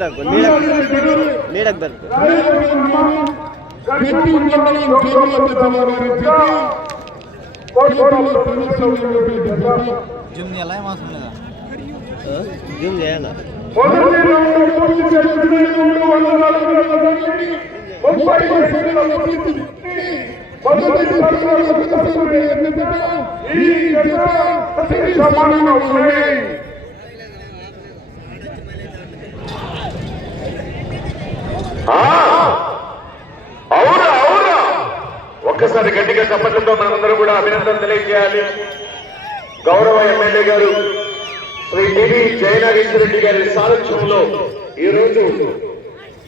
ಬರ್ಬೇಕು ನೀಡಕ್ ಬರ್ಬೇಕು ಜುಮ್ಗೆ ಅಲ್ಲ ಮಾಸ್ಮಿ ಜುಮ್ಗೆ ಅಲ್ಲ ಒಬ್ಬರಿಗೆ మొదటి ఈ జత సమానంగా ఉన్నాయి అవునా అవునా ఒక్కసారి గట్టిగా చప్పట్లతో మనందరూ కూడా అభినందన తెలియజేయాలి గౌరవ ఎమ్మెల్యే గారు శ్రీ టివి జయనాగేశ్వరరెడ్డి గారి సారథ్యంలో ఈ రోజు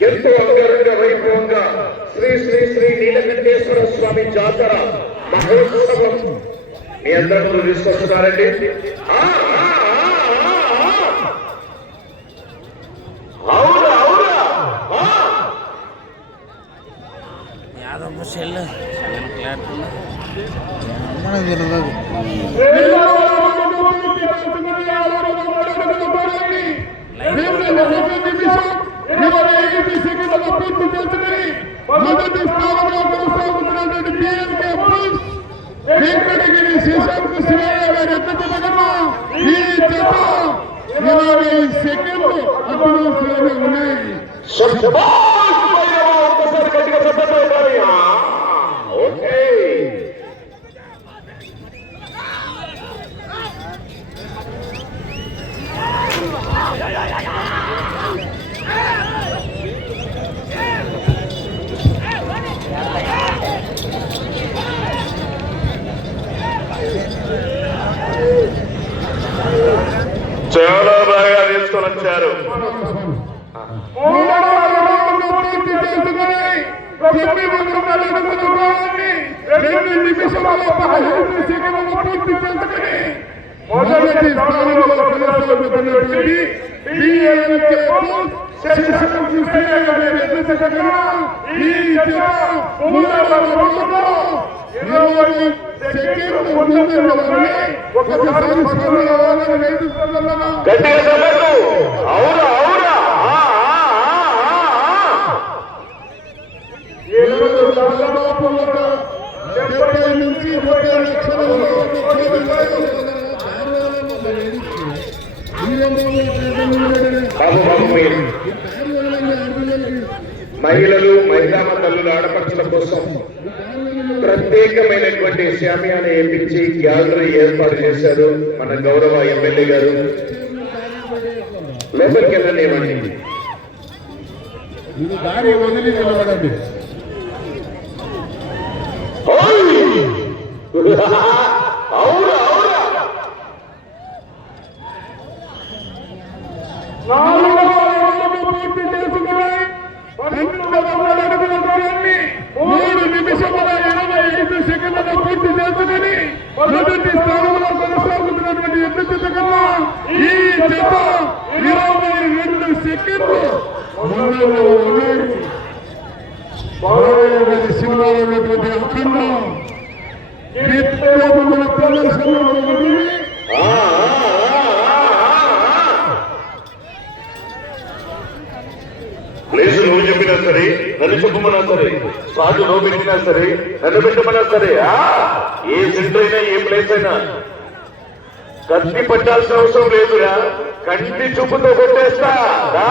ఎంతో అంగరంగ వైభవంగా శ్రీ శ్రీ శ్రీ నీలకంఠేశ్వర స్వామి జాతర మహోత్సవం. మీ అందరూ తీసుకొస్తున్నారండి. ఆ, ఆ, ఆ, ఆ, ఆ. అవునా అవునా? ఆ. యాదవ్ సెల్. మనకు తెలియదు మొదటి స్థానంలో కొనసాగుతున్నటువంటి బిఎన్కే పుల్స్ వెంకటగిరి శశాంక్ శివయ్య గారి ఎత్తుతున్న ఈ జత ఇరవై సెకండ్లు అడ్వాన్స్లోనే ఉన్నాయి శభాష్ భైరవ! ఒక్కసారి గట్టిగా చెప్పండి ఒకసారి. ఆ, ఓకే చాలా బాగా తీసుకొని వచ్చారు పూర్తి చేసుకుని తొమ్మిది వందల నలభై రెండు నిమిషాల పదహైదు సెకండ్లు పూర్తి చేసుకుని మొదటి స్థానంలో కొనసాగుతున్నటువంటి బిఎన్కే బోస్ శశిశేఖర్ ఈ జత మూడవ రౌండ్లో ఇరవై సెకండ్లు ఒకసారి నేర్చుకుంటున్నాను ఆ, ఆ, ఆ, ఆ, ఆ. ఈరోజు దాదాపు ఒక డెబ్బై నుంచి ముప్పై లక్షల మహిళలు మహిళా తల్లుల ఆడపడుచుల కోసం ప్రత్యేకమైనటువంటి శామ్యాన్ని ఏపించి గ్యాలరీ ఏర్పాటు చేశారు మన గౌరవ ఎమ్మెల్యే గారు లోపలికి వెళ్ళనివ్వండి దారి వదిలి నిలబడండి మూడు నిమిషముల ఇరవై ఐదు సెకండ్ల పూర్తి చేసుకుని మొదటి స్థానంలో కొనసాగుతున్నటువంటి ఎత్తు కన్నా ఈ జత ఇరవై రెండు సెకండ్లు ముందులో ఉన్నాయి బాలయ్య నిత్యముల ప్రదర్శనలో ఉంది నువ్వు చెప్పినా సరే నన్ను చెప్పమన్నా సరే సాధు నువ్వు పెట్టినా సరే నన్ను పెట్టమన్నా సరే ఏ సెంటర్ అయినా ఏ ప్లేస్ అయినా. కత్తి పట్టాల్సిన అవసరం లేదురా. కంటి చూపుతో కొట్టేస్తా. రా.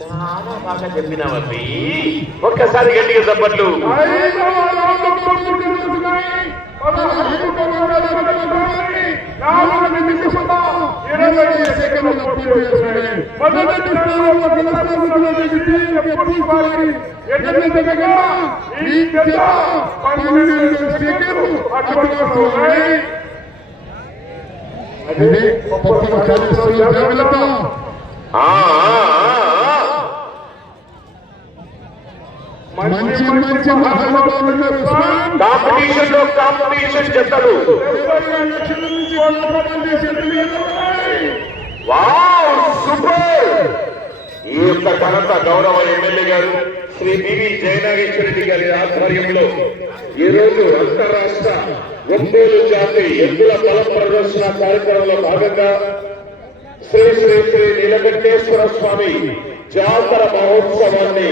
చాలా బాగా చెప్పినావీ ఒక్కసారి గట్టిగా చప్పట్లు. ఐదవ మొదటి స్థానంలో కొనసాగుతున్నటువంటి దగ్గర ఈ పన్నెండు అది మంచి మంచి కాంపిటీషన్లో కాంపిటీషన్ జతలు. సూపర్ ఈ యొక్క ఘనత గౌరవ ఎమ్మెల్యే గారు శ్రీ బివి జయనాగేశ్వర రెడ్డి గారి ఆధ్వర్యంలో ఈ రోజు అంతరాష్ట్ర ఒంగోలు జాతి ఎద్దుల బల ప్రదర్శన కార్యక్రమంలో భాగంగా శ్రీ శ్రీ శ్రీ నీలకంఠేశ్వర స్వామి జాతర మహోత్సవాన్ని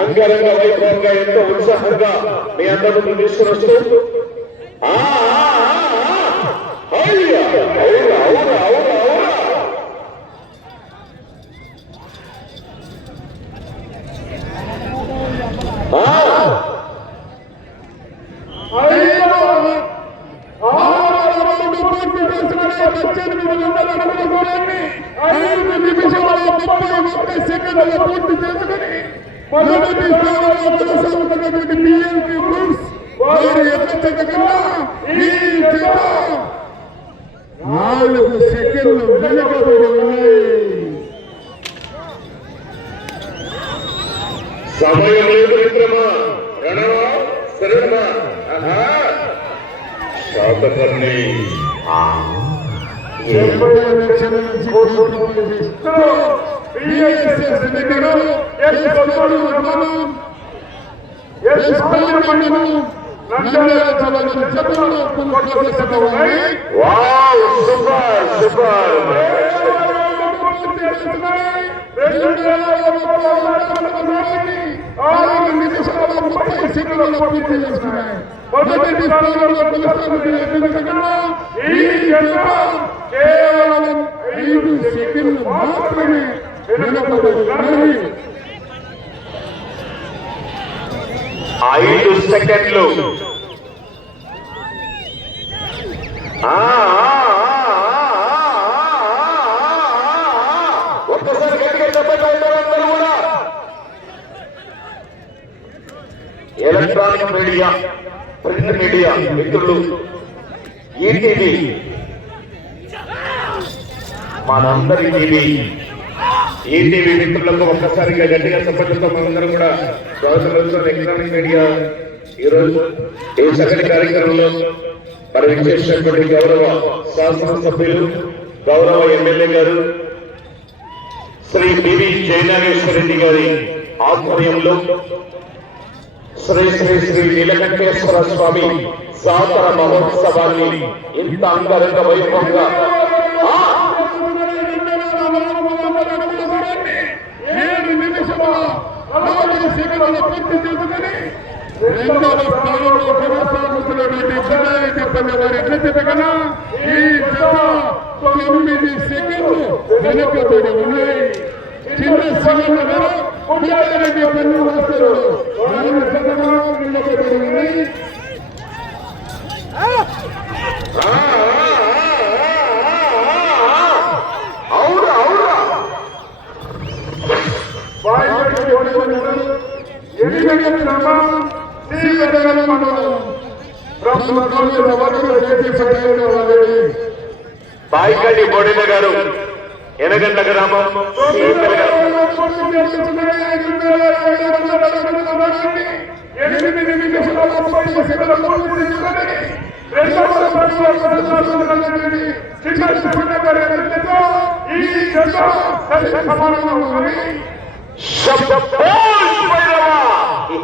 అంగరంగ వైభవంగా ఎంతో ఉత్సాహంగా మీ అందరి ముందు తీసుకుని వస్తూ ఆ, ఆ, ఆ, ఆ, అయ్యా, అవునా, అవునా, అవునా, అవునా. ఆ, మొదటి స్థానంలో కొనసాగుతున్నటువంటి బిఎంపీ గ్రూప్స్ వారు ఎక్కడికన్నా ఈ జత నాలుగు సెకండ్లు వెనుకబడి ఉన్నాయి సమయం లేదు మిత్రమా రణమా శరణమా ఆహా. శాతకర్ణి ఆ. డెబ్బై లక్షల నుంచి కోట్లు ఇస్తూ బిఎస్ఎస్ దగ్గర ఎస్ కొత్తూరు మండలం ఎస్ పల్లె మండలం నంద్యాల జిల్లా జతలో కొనసాగుతూ ఉన్నాయి వావ్ సూపర్ సూపర్ మొదటి స్థానంలో కొనసాగుతున్న ఈ జత కేవలం ఐదు సెకండ్లు మాత్రమే ఐదు సెకండ్లు. ఆ, ఆ. ఒక్కసారి గట్టిగా చెప్పండి అందరూ కూడా ఎలక్ట్రానిక్ మీడియా ప్రింట్ మీడియా మిత్రులు ఈటీవీ మనందరి టీవీ ఈటీవీ మిత్రులకు ఒక్కసారిగా గట్టిగా చెప్పడంతో మనందరం కూడా స్వాగతం ఎలక్ట్రానిక్ మీడియా ఈరోజు ఈ చక్కటి కార్యక్రమంలో మరి విచ్చేసినటువంటి గౌరవ శాసనసభ్యులు గౌరవ ఎమ్మెల్యే గారు శ్రీ బివి జయనాగేశ్వర రెడ్డి గారి ఆధ్వర్యంలో శ్రీ శ్రీ శ్రీ నీలకంఠేశ్వర స్వామి సాతర మహోత్సవాన్ని ఇంత అంగరంగ వైభవంగా పూర్తి చేసుకుని రెండవ స్థానంలో కొనసాగుతున్నటువంటి బుధారెడ్డిపల్లి వారి జత కన్నా ఈ జత తొమ్మిది సెకండ్లు వెనుకబడి ఉన్నాయి. చిన్న సమయంలో గారు బుధారెడ్డిపల్లి వాసులు నాలుగు జతగా వెనుకబడి ఉన్నాయి ఆ, ఆ, ఆ, ఆ, ఆ, ఆ. అవురా అవురా వాయుడి ఓడిపోయినారు. ఎనిమిది గ్రామం, శ్రీగడగల మండలం. బ్రహ్మకర్ణుల వరకు చేసి పట్టేడు వారిని. బాయికడి బొడిన గారు ఎనగండ గ్రామం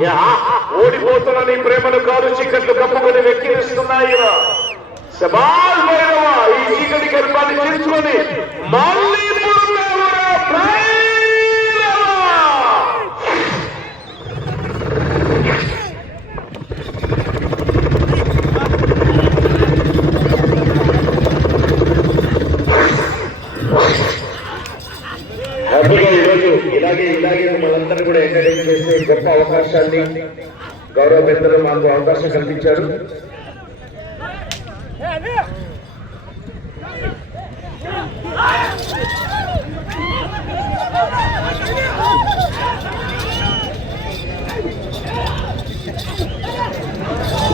యా! ఓడిపోతున్న నీ ప్రేమను కాదు చీకట్లు కప్పుకొని వెక్కిరిస్తున్నాయి శబాల్ భైరవా ఈ చీకటి గర్భాన్ని తీసుకొని మళ్ళీ పుడతావురా భైరవా! హ్యాపీగా ఈరోజు ఇలాగే ఇలాగే మనందరూ కూడా ఎంటర్టైన్ చేసే గొప్ప అవకాశాన్ని గౌరవ పెద్దలు మాకు అవకాశం కల్పించారు.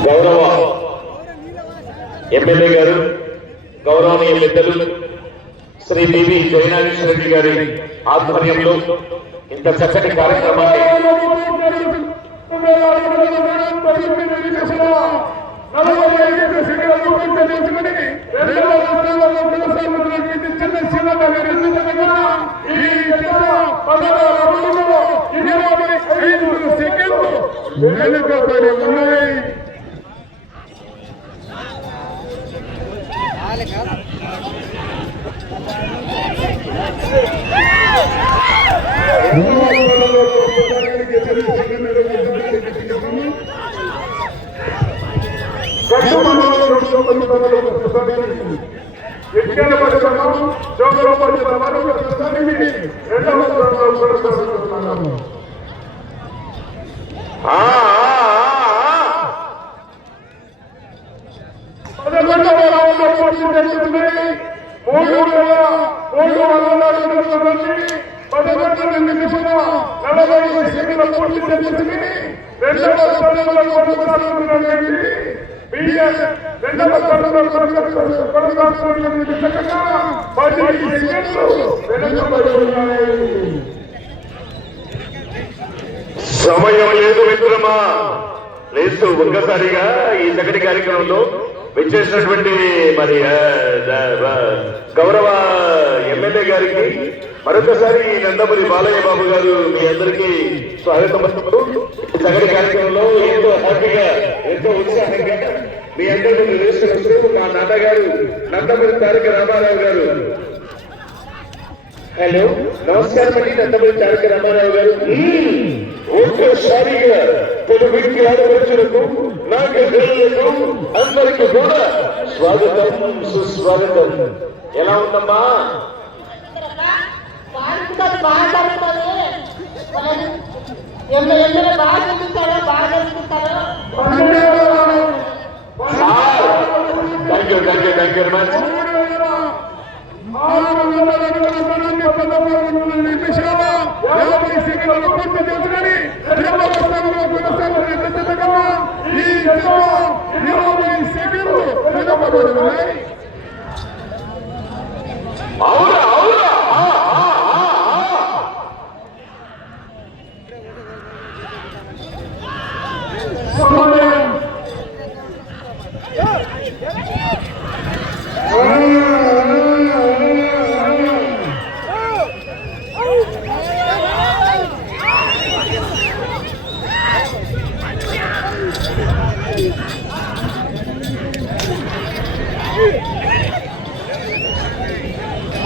గౌరవ ఎమ్మెల్యే గారు గౌరవనీయ పెద్దలు శ్రీ బివి జయనాగేశ్వర రెడ్డి గారి ఆధ్వర్యంలో ఇంత చక్కటి కార్యక్రమాన్ని వెనుకబడి ఉన్నాయి. ఎక్కడ పడుతున్నాం జోగులో పడుతున్నాం రెండవ స్థానంలో మూడు వేల మూడు వందల రెండవ సమయం లేదు మిత్రమా. లేదు ఒక్కసారిగా ఈ చక్కటి కార్యక్రమంలో విచ్చేసినటువంటి మరి గౌరవ ఎమ్మెల్యే గారికి మరొకసారి నందమూరి బాలయ్య బాబు గారు మీ అందరికీ స్వాగతం సగటి కార్యక్రమంలో ఎంతో హ్యాపీగా ఎంతో ఉత్సాహంగా మీ అందరినీ నిలుస్తున్నప్పుడు మా నాన్నగారు నందమూరి తారక రామారావు గారు. హలో నమస్కారం అండి నందమూరి తారక రామారావు గారు. మ్మ్. ఒక్కసారిగా తెలుగుకి ఆడపడుచులకు నాకు అందరికి కూడా స్వాగతం సుస్వాగతం. ఎలా ఉందమ్మా? Thank you thank you thank you very much ఆరు వందల యాభై సెకండ్లు పూర్తి చేసుకొని రెండవ స్థానంలో కొనసాగుతున్న జతగా ఈ జత ఇరవై సెకండ్లు వెనుకబడి ఉన్నాయి. అవునా అవునా ఆ, ఆ, ఆ, ఆ. సమయం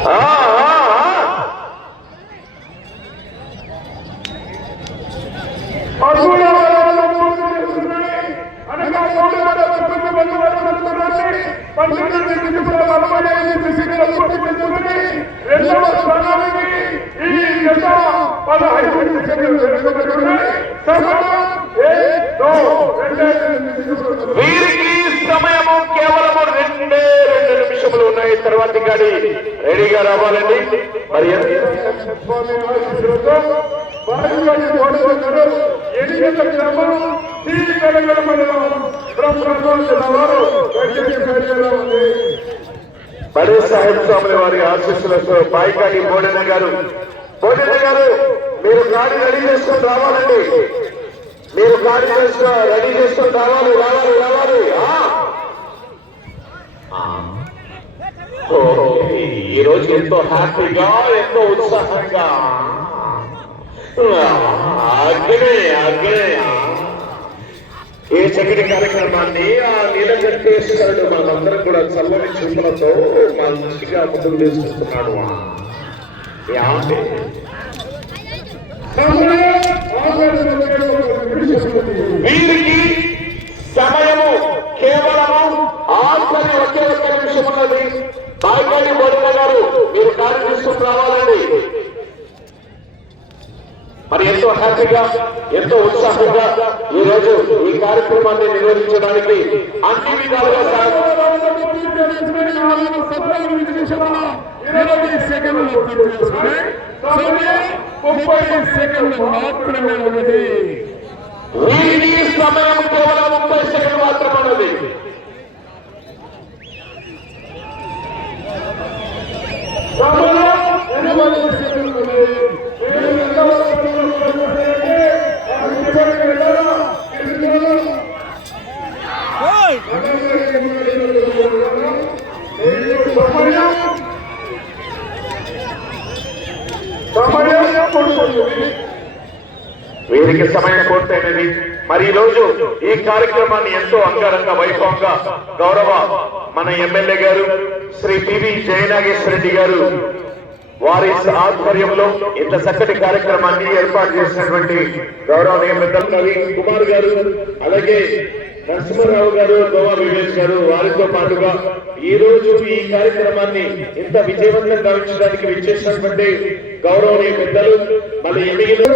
ఆ, ఆ, ఆ. పశువుల పూర్తి చేసుకున్నాయి. అనగా మూడు వందల తొమ్మిది మంది వరకు వస్తున్నాయి. పన్నెండు నిమిషాల నలభై ఐదు సెకండ్ల పూర్తి చేసుకుని రెండవ స్థానానికి ఈ జత పదహైదు సెకండ్లు వెనుకబడి ఉన్నాయి. సమయం ఏదో రెండే నిమిషాలు. వీరికి సమయము కేవలము రెండే రెండు నిమిషములు ఉన్నాయి తర్వాత గాడి రెడీగా రావాలండి మరి స్వామి ఆశీస్సులతో బాలుగారి కోటగారు ఎన్నికల గ్రామం శ్రీ తెలంగాణ మండలం బ్రహ్మరాజు జిల్లా వారు రావాలండి. మరి బడే సాహెబ్ స్వామి వారి ఆశీస్సులతో పాయికాటి బోడెన గారు. బోడెన గారు మీరు గాడి రెడీ చేసుకొని రావాలండి. మీరు గాడి చేసుకో రెడీ చేసుకొని రావాలి రావాలి రావాలి. ఆ? ఈ రోజు ఎంతో హ్యాపీగా ఎంతో ఉత్సాహంగా. అగ్నే అగ్నే. ఈ చక్కటి కార్యక్రమాన్ని ఆ నీలకంఠేశ్వరుడు మనందరం కూడా చల్లని చూపులతో మంచిగా ముందుకు తీసుకుంటున్నాడు ఏమండి? వీరికి సమయము కేవలము ఆఖరి ఒకే ఒక్క నిమిషం ఉన్నది బాయికాడి బోడిన గారు మీరు కార్యం తీసుకుని రావాలండి మరి ఎంతో హ్యాపీగా ఎంతో ఉత్సాహంగా ఈ రోజు ఈ కార్యక్రమాన్ని నిర్వహించడానికి అన్ని విధాలుగా సహాయం ఇరవై సెకండ్లు పూర్తి చేసుకుని సమయం ముప్పై సెకండ్లు మాత్రమే ఉన్నది. వీరి సమయం కేవలం ముప్పై సెకండ్ మాత్రమే ఉన్నది సమయం ఇరవై సెకండ్లు ఉన్నది మీరు రెండవ స్థానంలో కొనసాగితే అది చివరికి వెళ్ళాలా? వెళ్ళాలా? సమయం సమయం కొడుతుంది వీరికి సమయం కోర్టైనది మరి ఈ రోజు ఈ కార్యక్రమాన్ని ఎంతో అంగరంగ వైభవంగా గౌరవ మన ఎమ్మెల్యే గారు శ్రీ పివి జయనాగేశ్వర రెడ్డి గారు వారి ఆధ్వర్యంలో ఇంత చక్కటి కార్యక్రమాన్ని ఏర్పాటు చేసినటువంటి గౌరవనీయ మిత్రులు కుమార్ గారు అలాగే నరసింహారావు గారు గోవా వివేష్ గారు వారితో పాటుగా ఈ రోజు ఈ కార్యక్రమాన్ని ఇంత విజయవంతం గావించడానికి విచ్చేసినటువంటి గౌరవనీయ పెద్దలు మళ్ళీ ఎన్నికలు